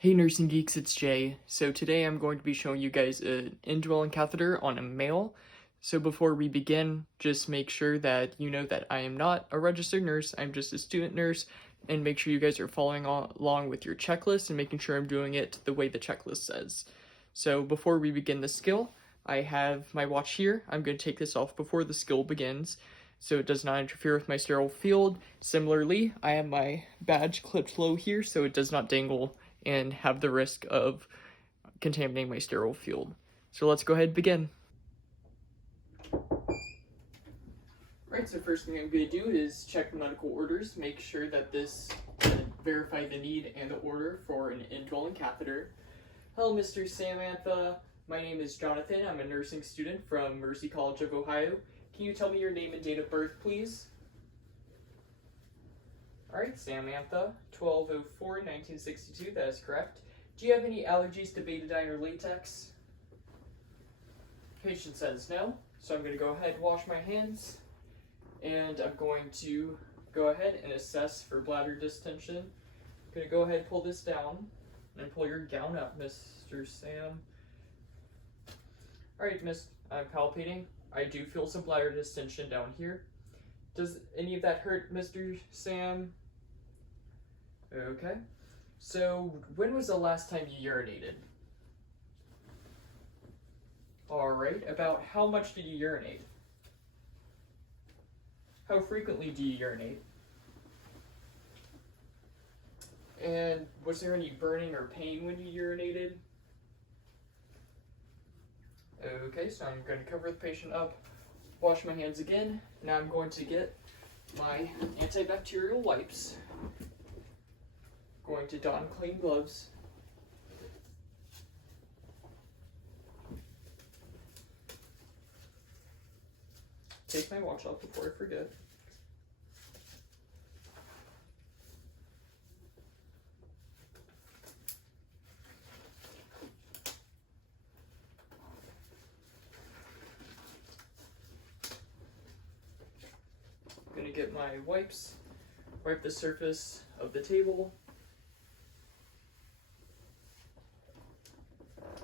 Hey nursing geeks, it's Jay. So today I'm going to be showing you guys an indwelling catheter on a male. So before we begin, just make sure that you know that I am not a registered nurse, I'm just a student nurse, and make sure you guys are following along with your checklist and making sure I'm doing it the way the checklist says. So before we begin the skill, I have my watch here. I'm going to take this off before the skill begins, so it does not interfere with my sterile field. Similarly, I have my badge clipped low here so it does not dangle and have the risk of contaminating my sterile field. So let's go ahead and begin. Right, so first thing I'm going to do is check the medical orders, make sure that this verify the need and the order for an indwelling catheter. Hello, Mr. Samantha. My name is Jonathan. I'm a nursing student from Mercy College of Ohio. Can you tell me your name and date of birth, please? Alright, Samantha, 12/04/1962, that is correct. Do you have any allergies to betadine or latex? Patient says no, so I'm going to go ahead and wash my hands, and I'm going to go ahead and assess for bladder distension. I'm going to go ahead and pull this down, and pull your gown up, Mr. Sam. Alright, Miss, I'm palpating. I do feel some bladder distension down here. Does any of that hurt, Mr. Sam? Okay. So, when was the last time you urinated? Alright, about how much did you urinate? How frequently do you urinate? And was there any burning or pain when you urinated? Okay, so I'm going to cover the patient up, wash my hands again. Now I'm going to get my antibacterial wipes. Going to don clean gloves. Take my watch off before I forget. I'm gonna get my wipes, wipe the surface of the table.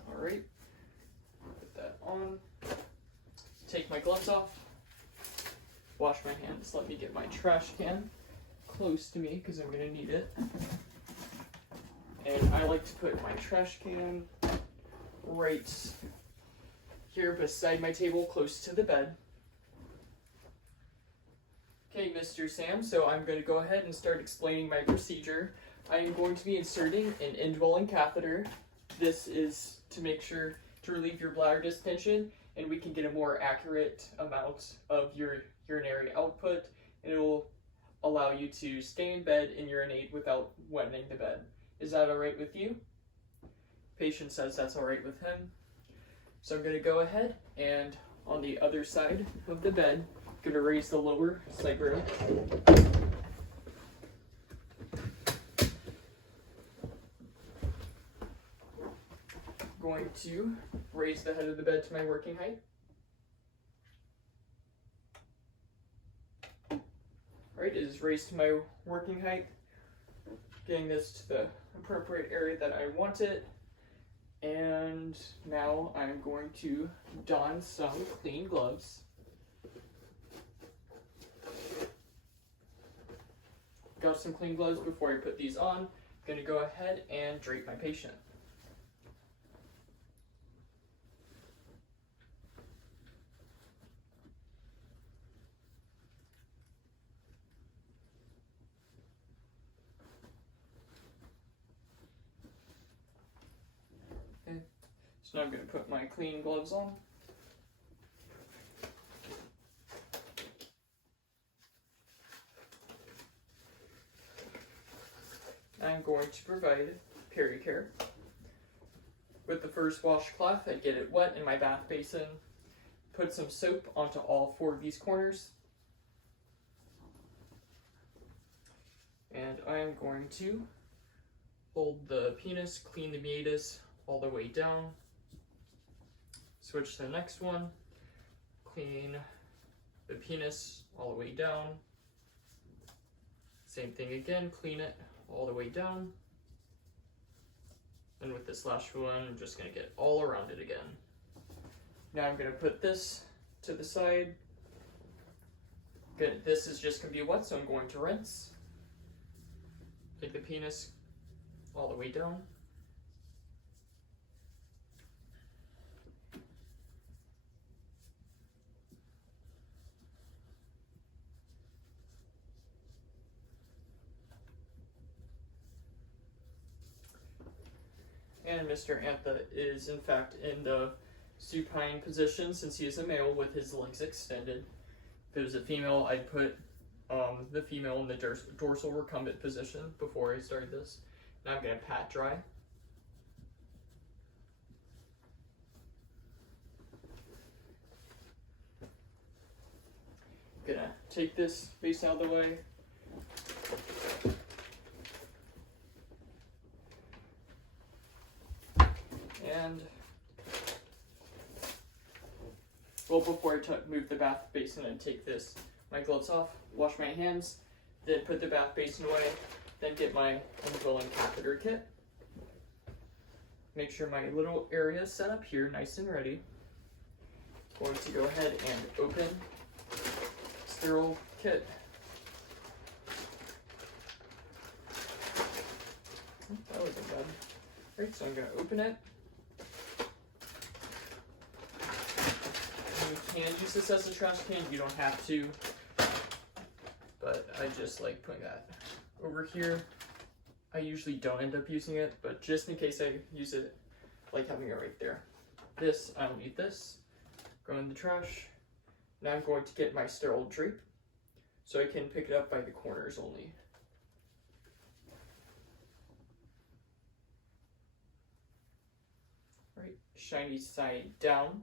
Alright, put that on. Take my gloves off. Wash my hands. Let me get my trash can close to me because I'm going to need it. And I like to put my trash can right here beside my table, close to the bed. Okay, Mr. Sam, so I'm going to go ahead and start explaining my procedure. I am going to be inserting an indwelling catheter. This is to make sure to relieve your bladder distension, and we can get a more accurate amount of your urinary output, and it will allow you to stay in bed and urinate without wetting the bed. Is that alright with you? Patient says that's alright with him. So I'm going to go ahead and on the other side of the bed, I'm going to raise the lower side rail. Going to raise the head of the bed to my working height. Alright, it is raised to my working height. Getting this to the appropriate area that I want it. And now I'm going to don some clean gloves. Got some clean gloves before I put these on. I'm going to go ahead and drape my patient. So now I'm going to put my clean gloves on. I'm going to provide pericare. With the first washcloth, I get it wet in my bath basin. Put some soap onto all 4 of these corners. And I am going to hold the penis, clean the meatus all the way down. Switch to the next one, clean the penis all the way down. Same thing again, clean it all the way down. And with this last one, I'm just gonna get all around it again. Now I'm gonna put this to the side. Good, this is just gonna be wet, so I'm going to rinse. Take the penis all the way down. And Mr. Antha is in fact in the supine position since he is a male with his legs extended. If it was a female, I'd put the female in the dorsal recumbent position before I started this. Now I'm going to pat dry. Gonna take this base out of the way. And, well, before I move the bath basin and take my gloves off, wash my hands, then put the bath basin away, then get my Indwelling Catheter kit. Make sure my little area is set up here, nice and ready. Going to go ahead and open sterile kit. That wasn't bad. Right, so I'm going to open it. You can use this as a trash can, you don't have to, but I just like putting that over here. I usually don't end up using it, but just in case I use it, I like having it right there. This, I don't need this. Go in the trash. Now I'm going to get my sterile drape, so I can pick it up by the corners only. Right, shiny side down.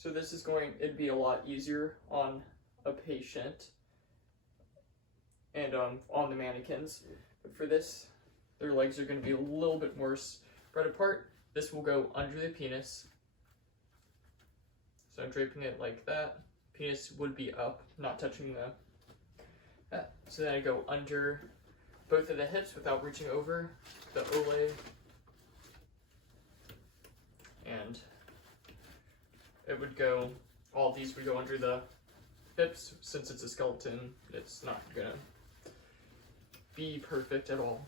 So this is it'd be a lot easier on a patient and on the mannequins. But for this, their legs are going to be a little bit more spread apart. This will go under the penis. So I'm draping it like that. Penis would be up, not touching that. So then I go under both of the hips without reaching over the ole. And it would go, all these would go under the hips. Since it's a skeleton, it's not gonna be perfect at all.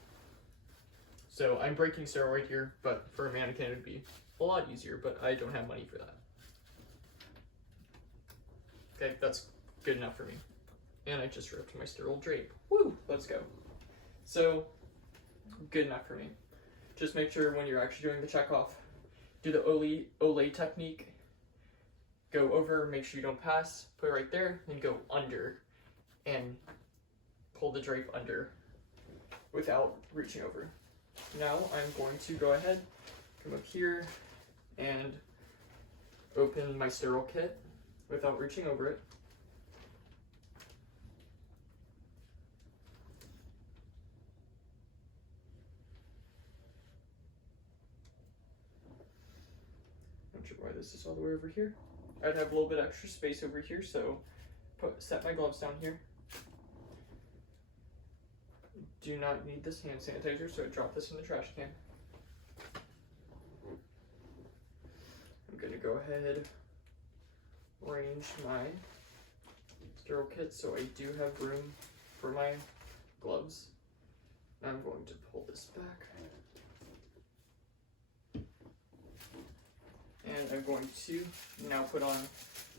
So I'm breaking sterile right here, but for a mannequin it would be a lot easier, but I don't have money for that. Okay, that's good enough for me. And I just ripped my sterile drape. Woo, let's go. So, good enough for me. Just make sure when you're actually doing the check off, do the ole technique. Go over, make sure you don't pass, put it right there, then go under and pull the drape under without reaching over. Now I'm going to go ahead, come up here and open my sterile kit without reaching over it. Not sure why this is all the way over here. I'd have a little bit extra space over here, so set my gloves down here. Do not need this hand sanitizer, so I drop this in the trash can. I'm going to go ahead, arrange my sterile kit so I do have room for my gloves. Now I'm going to pull this back. And I'm going to now put on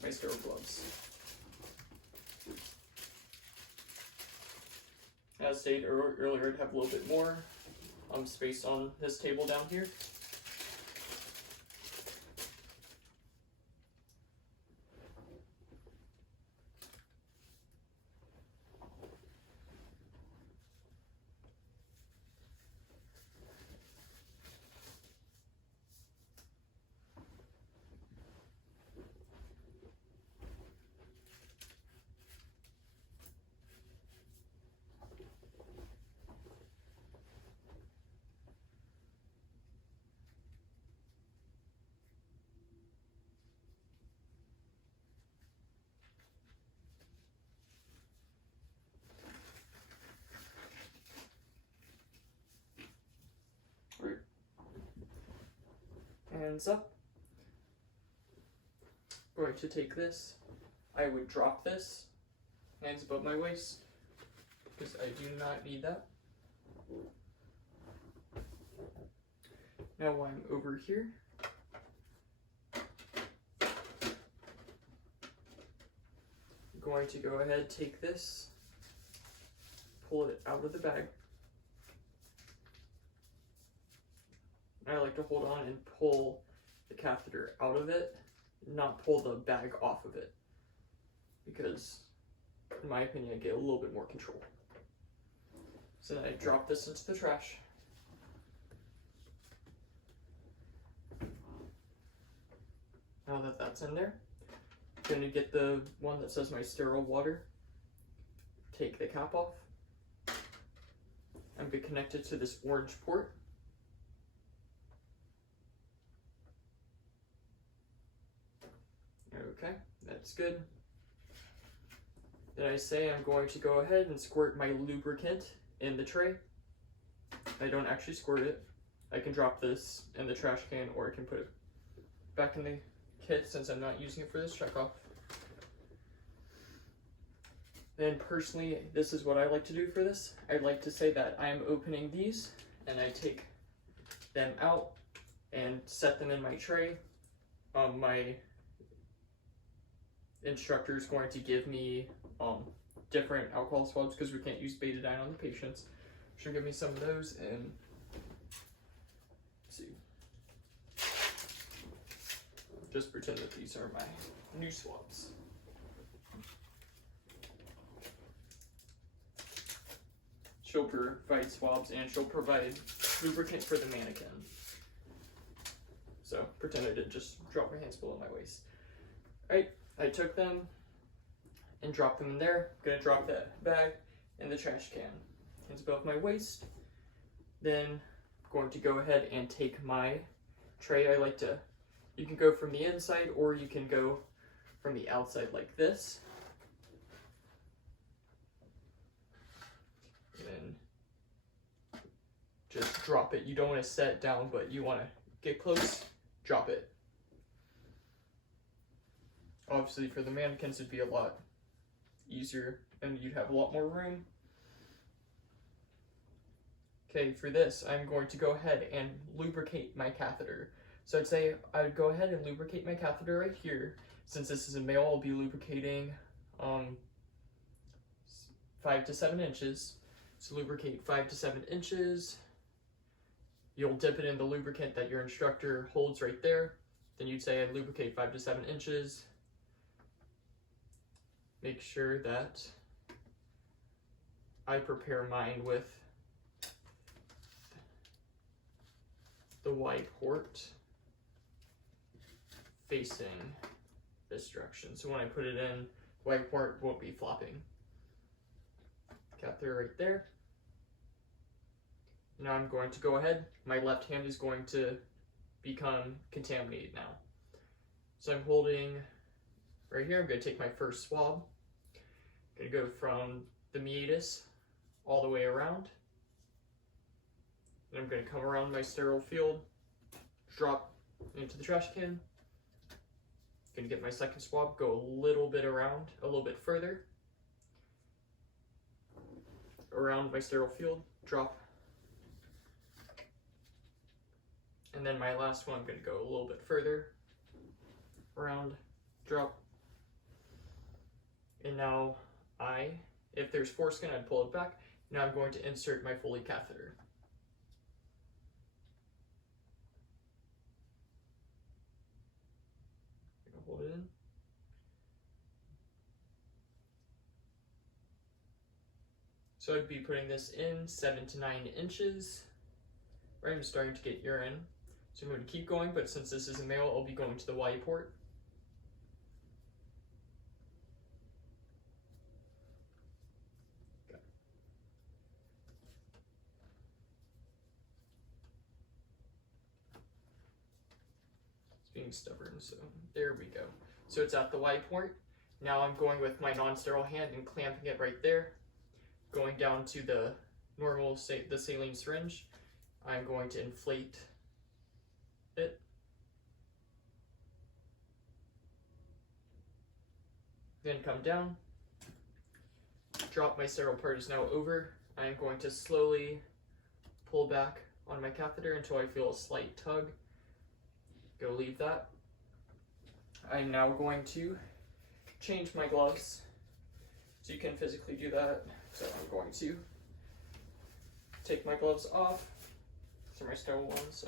my sterile gloves. As stated earlier, I'd have a little bit more space on this table down here. hands up. I'm going to take this. I would drop this, hands above my waist, because I do not need that. Now while I'm over here, I'm going to go ahead, take this, pull it out of the bag. I like to hold on and pull the catheter out of it, not pull the bag off of it, because in my opinion I get a little bit more control. So then I drop this into the trash. Now that that's in there, I'm going to get the one that says my sterile water, take the cap off. I'm going to connect it to this orange port. Okay, that's good. Then I say I'm going to go ahead and squirt my lubricant in the tray. I don't actually squirt it. I can drop this in the trash can, or I can put it back in the kit since I'm not using it for this checkoff. Then personally, this is what I like to do for this. I'd like to say that I'm opening these and I take them out and set them in my tray. My instructor is going to give me different alcohol swabs because we can't use betadine on the patients. She'll give me some of those, and let's see. Just pretend that these are my new swabs. She'll provide swabs and she'll provide lubricant for the mannequin. So pretend I didn't just drop my hands below my waist. Alright, I took them and dropped them in there. I'm gonna drop that bag in the trash can. Hands above my waist. Then I'm going to go ahead and take my tray. I like to, you can go from the inside or you can go from the outside like this. And then just drop it. You don't want to set it down, but you want to get close, drop it. Obviously for the mannequins it'd be a lot easier and you'd have a lot more room. Okay, for this I'm going to go ahead and lubricate my catheter. So I'd say I'd go ahead and lubricate my catheter right here. Since this is a male, I'll be lubricating 5 to 7 inches. So lubricate 5 to 7 inches. You'll dip it in the lubricant that your instructor holds right there. Then you'd say I'd lubricate 5 to 7 inches. Make sure that I prepare mine with the Y port facing this direction. So when I put it in, the Y port won't be flopping. Catheter right there. Now I'm going to go ahead. My left hand is going to become contaminated now. So I'm holding right here. I'm going to take my first swab. I'm going to go from the meatus all the way around. And I'm going to come around my sterile field, drop into the trash can. Going to get my second swab, go a little bit around, a little bit further. Around my sterile field, drop. And then my last one, I'm going to go a little bit further, around, drop. And now if there's foreskin, I'd pull it back. Now I'm going to insert my Foley catheter. Hold it in. So I'd be putting this in 7 to 9 inches. Right, I'm starting to get urine. So I'm going to keep going, but since this is a male, I'll be going to the Y port. Okay. It's being stubborn, so there we go. So it's at the Y port. Now I'm going with my non-sterile hand and clamping it right there. Going down to the normal, the saline syringe. I'm going to inflate it. Then come down, drop my sterile part is now over. I'm going to slowly pull back on my catheter until I feel a slight tug. Go leave that. I'm now going to change my gloves so you can physically do that. So I'm going to take my gloves off. These are my sterile ones. So.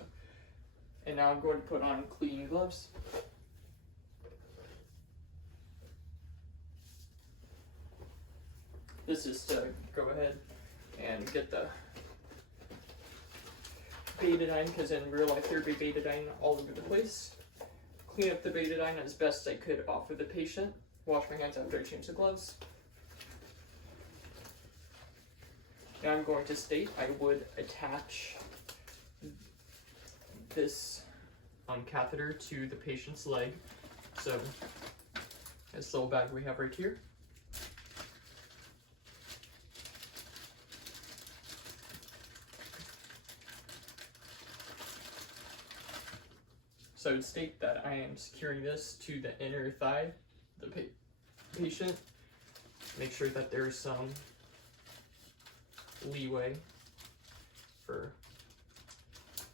And now I'm going to put on clean gloves. This is to go ahead and get the betadine, because in real life there'd be betadine all over the place. Clean up the betadine as best I could off of the patient. Wash my hands after I change the gloves. Now I'm going to state I would attach this catheter to the patient's leg. So this little bag we have right here. So I would state that I am securing this to the inner thigh of the patient. Make sure that there's some leeway for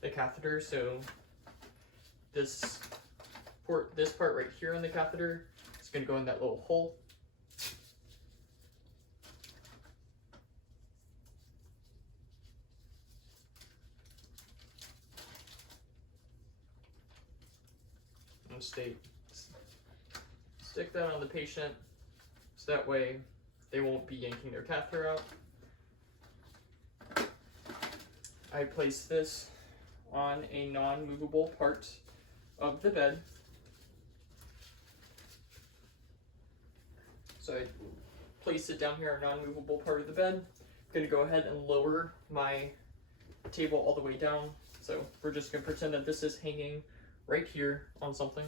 the catheter. So this part right here on the catheter is going to go in that little hole. And stick that on the patient so that way they won't be yanking their catheter out. I place this on a non-movable part of the bed. So I place it down here on a non-movable part of the bed. I'm going to go ahead and lower my table all the way down. So we're just going to pretend that this is hanging right here on something,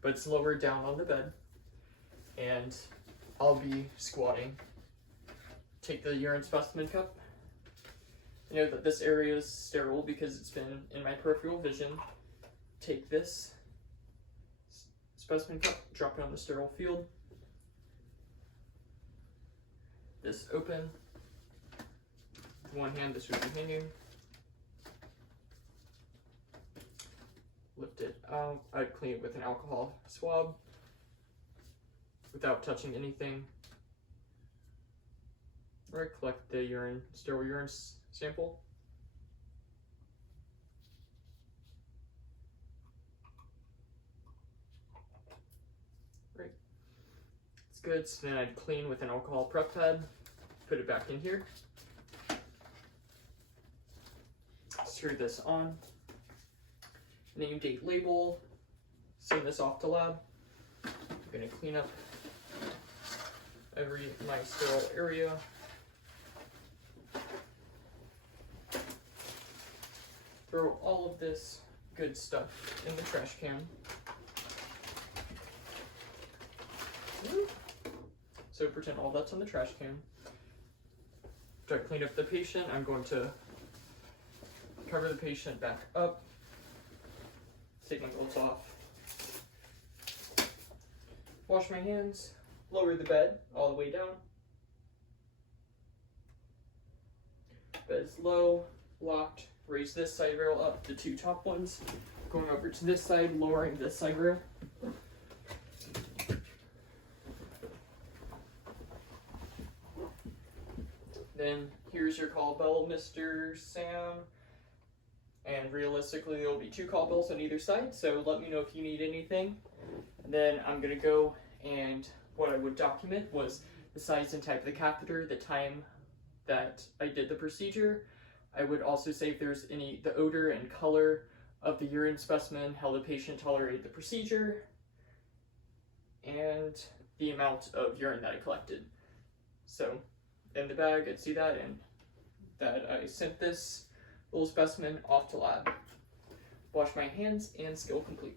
but it's lower down on the bed. And I'll be squatting. Take the urine specimen cup. I know that this area is sterile because it's been in my peripheral vision. Take this specimen cup, drop it on the sterile field. This open. With one hand, this would be hanging. Lift it out. I'd clean it with an alcohol swab without touching anything. Or I'd collect the urine, sterile urine sample. Right. It's good. So then I'd clean with an alcohol prep pad, put it back in here. Screw this on. Name, date, label. Send this off to lab. I'm gonna clean up my sterile area. Throw all of this good stuff in the trash can. So pretend all that's in the trash can. After I clean up the patient, I'm going to cover the patient back up. Take my gloves off. Wash my hands. Lower the bed all the way down. Bed is low, locked. Raise this side rail up, the two top ones. Going over to this side, lowering this side rail. Then here's your call bell, Mr. Sam. And realistically, there will be two call bells on either side, so let me know if you need anything. And then I'm gonna go, and what I would document was the size and type of the catheter, the time that I did the procedure. I would also say if there's the odor and color of the urine specimen, how the patient tolerated the procedure, and the amount of urine that I collected. So in the bag, I'd see that, and that I sent this little specimen off to lab. Wash my hands and skill complete.